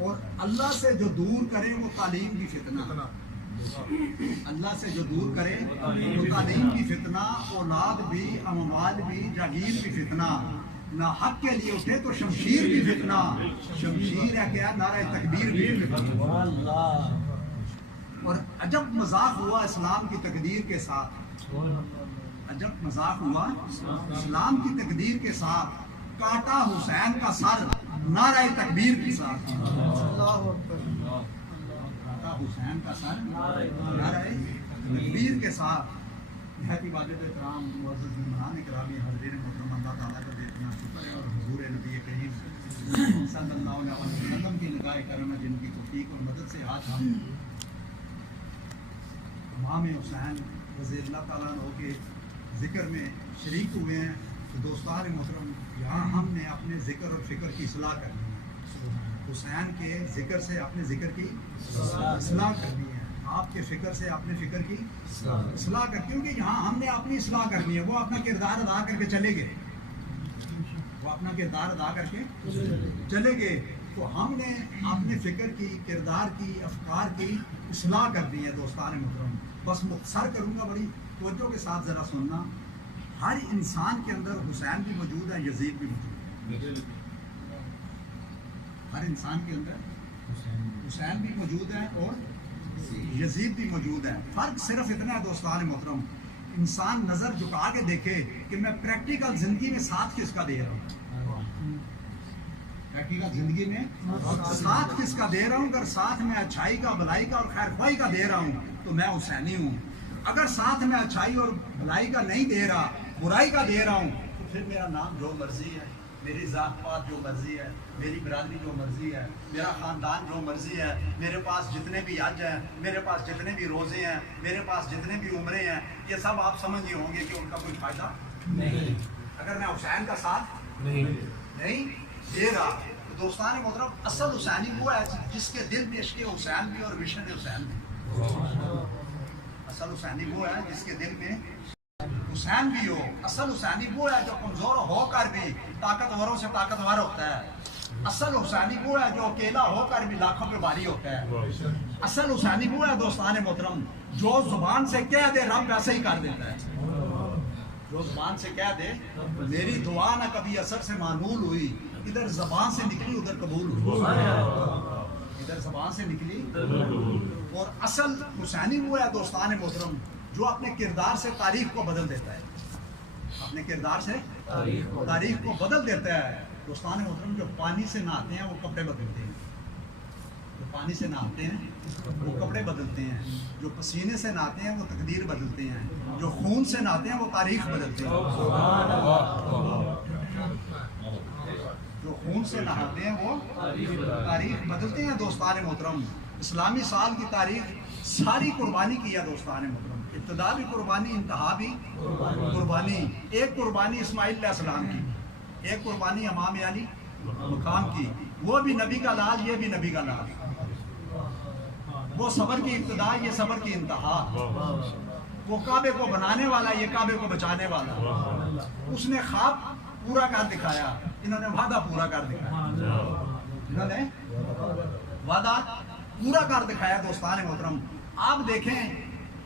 اور اللہ سے جو دور کرے وہ تعلیم کی فتنہ، اللہ سے جو دور کرے وہ تعلیم کی فتنہ، اولاد بھی، اموال بھی، جاگیر بھی فتنہ، نہ حق کے لیے اٹھے تو شمشیر بھی فتنہ، شمشیر ہے کیا، نعرہ تکبیر بھی فتنہ۔ اور عجب مذاق ہوا اسلام کی تقدیر کے ساتھ، عجب مذاق ہوا اسلام کی تقدیر کے ساتھ، کاٹا حسین کا سر نعرہ تکبیر کے ساتھ، کاٹا حسین کا سر نعرہ تکبیر کے ساتھ۔ نہایت واجب احترام معزز مہمان کرامی حاضرین محترم، اللہ تعالیٰ کا دیکھنا شکر ہے، اور حضور نبی کریم صلی اللہ علیہ وسلم کی نگاہ کرم ہے جن کی توفیق اور مدد سے آج ہم امام حسین رضی اللہ تعالیٰ عنہ کے ذکر میں شریک ہوئے ہیں۔ تو دوستان محترم، یہاں ہم نے اپنے ذکر اور فکر کی اصلاح کرنی ہے، حسین کے ذکر سے اپنے ذکر کی اصلاح کرنی ہے، آپ کے فکر سے اپنے فکر کی اصلاح کر، کیونکہ یہاں ہم نے اپنی اصلاح کرنی ہے، وہ اپنا کردار ادا کر کے چلے گئے، وہ اپنا کردار ادا کر کے چلے گئے، تو ہم نے اپنے فکر کی، کردار کی، افکار کی اصلاح کرنی ہے۔ دوستان محترم، بس مختصر کروں گا، بڑی توجہ کے ساتھ ذرا سننا۔ ہر انسان کے اندر حسین بھی موجود ہے، یزید بھی موجود ہے، ہر انسان کے اندر حسین بھی موجود ہے اور یزید بھی موجود ہے۔ فرق صرف اتنا ہے دوستان محترم، انسان نظر جھکا کے دیکھے کہ میں پریکٹیکل زندگی میں ساتھ کس کا دے رہا ہوں، پریکٹیکل زندگی میں ساتھ کس کا دے رہا ہوں۔ اگر ساتھ میں اچھائی کا، بھلائی کا اور خیر خواہی کا دے رہا ہوں تو میں حسینی ہوں، اگر ساتھ میں اچھائی اور بھلائی کا نہیں دے رہا، برائی کا دے رہا ہوں، تو پھر میرا نام جو مرضی ہے، میری ذات پات جو مرضی ہے، میری برادری جو مرضی ہے، میرا خاندان جو مرضی ہے، میرے پاس جتنے بھی حج ہیں، میرے پاس جتنے بھی روزے ہیں، میرے پاس جتنے بھی عمرے ہیں، یہ سب آپ سمجھ ہوں گے کہ ان کا کوئی فائدہ نہیں اگر میں حسین کا ساتھ نہیں دے رہا۔ تو دوستان محترم، اصل حسینی وہ ہے جس کے دل میں عشق حسین بھی اور مشن حسین بھی، اصل حسینی وہ ہے جس کے دل میں حسین بھی ہو، اصل حسینی وہ ہے جو کمزور ہو کر بھی طاقتوروں سے طاقتور ہوتا ہے، اصل حسینی وہ ہے جو اکیلا ہو کر بھی لاکھوں پہ بھاری ہوتا ہے، اصل حسینی وہ ہے دوستان محترم جو زبان سے کہہ دے رب ویسے ہی کر دیتا ہے، جو زبان سے کہہ دے میری دعا نہ کبھی اثر سے معمول ہوئی، ادھر زبان سے نکلی ادھر قبول ہوئی، ادھر زبان سے نکلی۔ اور اصل حسینی وہ ہے دوستان محترم جو اپنے کردار سے تاریخ کو بدل دیتا ہے، اپنے کردار سے تاریخ کو بدل دیتا ہے۔ دوستان محترم، جو پانی سے نہاتے ہیں وہ کپڑے بدلتے ہیں، جو پانی سے نہاتے ہیں وہ کپڑے بدلتے ہیں، جو پسینے سے نہاتے ہیں وہ تقدیر بدلتے ہیں، جو خون سے نہاتے ہیں وہ تاریخ بدلتے ہیں، جو خون سے نہاتے ہیں وہ تاریخ بدلتے ہیں۔ دوستان محترم، اسلامی سال کی تاریخ ساری قربانی کی ہے دوستان محترم، ابتدا بھی قربانی، انتہا بھی قربانی۔ ایک قربانی اسماعیل علیہ السلام کی، ایک قربانی امام علی مقام کی، وہ بھی نبی کا لال، یہ بھی نبی کا لال، وہ صبر کی ابتدا، یہ صبر کی انتہا، وہ کعبے کو بنانے والا، یہ کعبے کو بچانے والا، اس نے خواب پورا کر دکھایا، انہوں نے وعدہ پورا کر دکھایا، انہوں نے وعدہ پورا کر دکھایا۔ دوستان محترم، آپ دیکھیں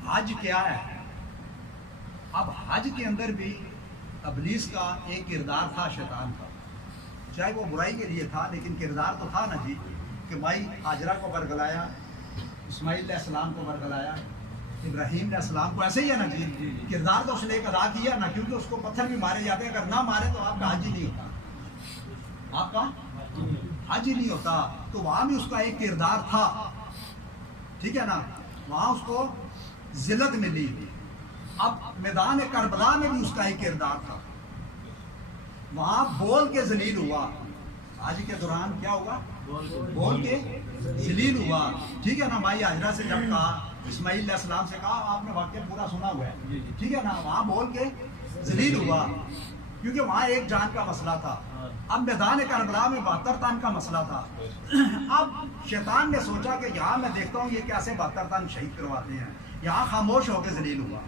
حج کیا ہے، اب حج کے اندر بھی ابلیس کا ایک کردار تھا شیطان کا، چاہے وہ برائی کے لیے تھا لیکن کردار تو تھا نا جی، کہ مائی ہاجرہ کو برگلایا، اسماعیل علیہ السلام کو برگلایا، ابراہیم علیہ السلام کو، ایسے ہی ہے نا جی، کردار تو اس نے ایک ادا کیا نا، کیونکہ اس کو پتھر بھی مارے جاتے ہیں، اگر نہ مارے تو آپ کا حج ہی نہیں ہوتا، آپ کا حج ہی نہیں ہوتا۔ تو وہاں بھی اس کا ایک کردار تھا، ٹھیک ہے نا، وہاں اس کو ذلت ملی۔ اب میدان کربلا میں بھی اس کا ایک کردار تھا، وہاں بول کے ذلیل ہوا، حج کے دوران کیا ہوا، بول کے ذلیل ہوا، ٹھیک ہے نا۔ مائی ہاجرہ سے جب کہا، اسماعیل علیہ السلام سے کہا، آپ نے واقعہ پورا سنا ہوا ہے، ٹھیک ہے نا، وہاں بول کے ذلیل ہوا کیونکہ وہاں ایک جان کا مسئلہ تھا۔ اب میدان کربلا میں 72 تن کا مسئلہ تھا۔ اب شیطان نے سوچا کہ یہاں میں دیکھتا ہوں یہ کیسے 72 تن شہید کرواتے ہیں، یہاں خاموش ہو کے ذلیل ہوا،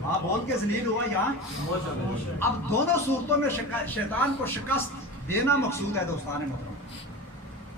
وہاں بول کے ذلیل ہوا، یہاں۔ اب دونوں صورتوں میں شیطان کو شکست دینا مقصود ہے دوستان محترم،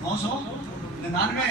1999।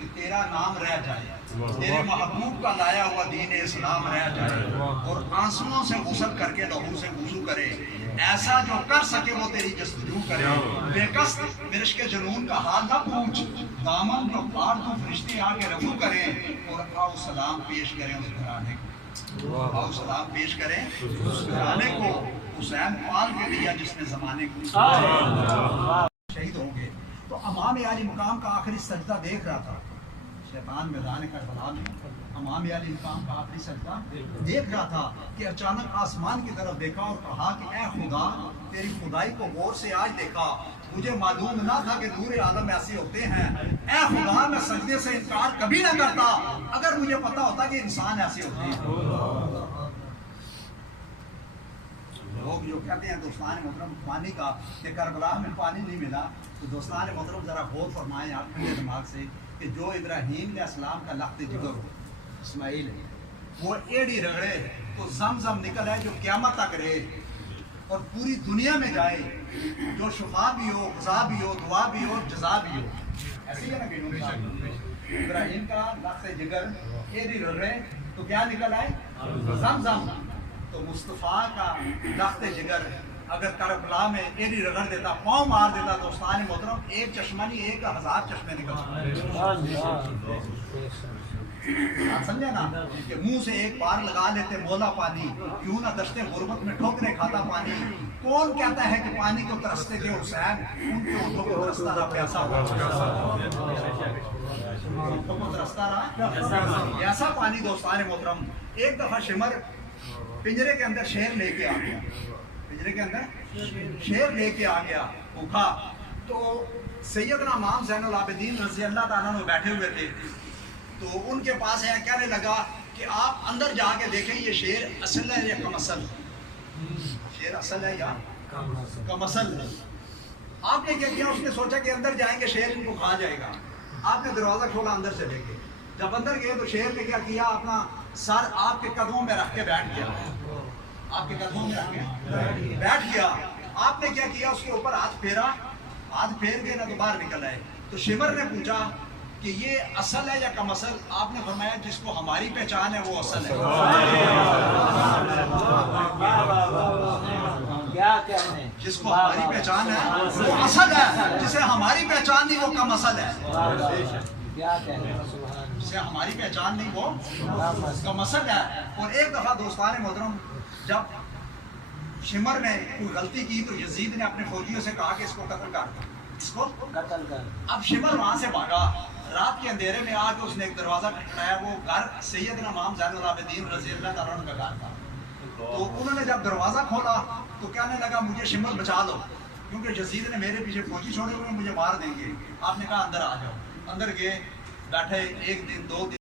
کہ تیرا نام رہ جائے، تیرے محبوب کا لایا ہوا دین اسلام رہ جائے، اور آنسوؤں سے غسل کر کے لہو سے وضو کرے، ایسا جو کر سکے وہ تیری جستجو کرے، بے قصد مرش کے جنون کا حال نہ پوچھ، دامن جو پار تو فرشتے آ کے رفو کریں، اور آؤ سلام پیش کریں اس گھرانے کو، آؤ سلام پیش کریں اس گھرانے کو، حسین پال کے لیا جس نے زمانے کو شہید ہوں گے۔ تو امام علی مقام کا آخری سجدہ دیکھ رہا تھا شیطان میدان کربلا میں، امام علی مقام کا آخری سجدہ دیکھ رہا تھا کہ اچانک آسمان کی طرف دیکھا اور کہا کہ اے خدا تیری خدائی کو غور سے آج دیکھا، مجھے معلوم نہ تھا کہ نور عالم ایسے ہوتے ہیں، اے خدا میں سجدے سے انکار کبھی نہ کرتا اگر مجھے پتا ہوتا کہ انسان ایسے ہوتے ہیں۔ لوگ جو کہتے ہیں دوستان محترم پانی کا کہ کربلا میں پانی نہیں ملا، تو دوستان محترم ذرا غور فرمائیں آپ ٹھنڈے دماغ سے کہ جو ابراہیم علیہ السلام کا لخت جگر ہو اسماعیل ہے، وہ ایڑی رگڑے تو زمزم نکل ہے جو قیامت تک رہے اور پوری دنیا میں جائے، جو شفا بھی ہو، غذا بھی ہو، دعا بھی ہو، جزا بھی ہو، ایسی ہے نا کہ ابراہیم کا لخت جگر ایڑی رگڑے تو کیا نکل آئے؟ زمزم۔ تو مصطفیٰ کا لخت جگر اگر کربلا میں ایڑی رگڑ دیتا، پاؤں مار دیتا، تو دوستان محترم ایک چشمہ نہیں 1000 چشمے نکل سمجھے نا کہ منہ سے ایک بار لگا لیتے مولا پانی، کیوں نہ دشتے غربت میں ٹھوکرے کھاتا پانی، کون کہتا ہے کہ پانی کو ترستے تھے حسین، ان کے ہونٹوں کو ترستا رہا پیاسا ایسا پانی دوستان محترم۔ ایک دفعہ شمر پنجرے کے اندر شیر لے کے آ گیا، پنجرے کے اندر شیر لے کے آ گیا بھوکا، تو سیدنا امام زین العابدین رضی اللہ تعالیٰ عنہ بیٹھے ہوئے تھے، تو ان کے پاس ہے کہنے لگا کہ آپ اندر جا کے دیکھیں یہ شیر اصل ہے یا کم اصل، شیر اصل ہے یا کم اصل ہے۔ آپ نے کیا کیا؟ اس نے سوچا کہ اندر جائیں گے شیر ان کو کھا جائے گا، آپ نے دروازہ کھولا اندر سے لے کے، جب اندر گئے تو شیر نے کیا کیا؟ اپنا سر آپ کے قدموں میں رکھ کے بیٹھ گیا، آپ کے قدموں میں رکھ کے بیٹھ گیا۔ آپ نے کیا کیا؟ اس کے اوپر ہاتھ پھیرا، ہاتھ پھیر کے نہ تو باہر نکل آئے۔ تو شمر نے پوچھا کہ یہ اصل ہے یا کم اصل؟ آپ نے فرمایا جس کو ہماری پہچان ہے وہ اصل ہے، جس کو ہماری پہچان ہے وہ اصل ہے، جسے ہماری پہچان نہیں وہ کم اصل ہے، جسے ہماری پہچان نہیں وہ کم اصل ہے۔ اور ایک دفعہ دوستان محترم جب شمر نے کوئی غلطی کی تو یزید نے اپنے فوجیوں سے کہا کہ اس کو قتل کر، اس کو قتل کر۔ اب شمر وہاں سے بھاگا، رات کے اندھیرے میں آ کے اس نے ایک دروازہ کھٹکھٹایا، وہ گھر سیدنا امام زین العابدین رضی اللہ تعالیٰ عنہ کا گھر تھا۔ تو انہوں نے جب دروازہ کھولا تو کہنے لگا مجھے شمر بچا لو، کیونکہ یزید نے میرے پیچھے فوجی چھوڑے ہوئے مجھے مار دیں گے۔ آپ نے کہا اندر آ جاؤ، اندر گئے، بیٹھے، ایک دن 2 دن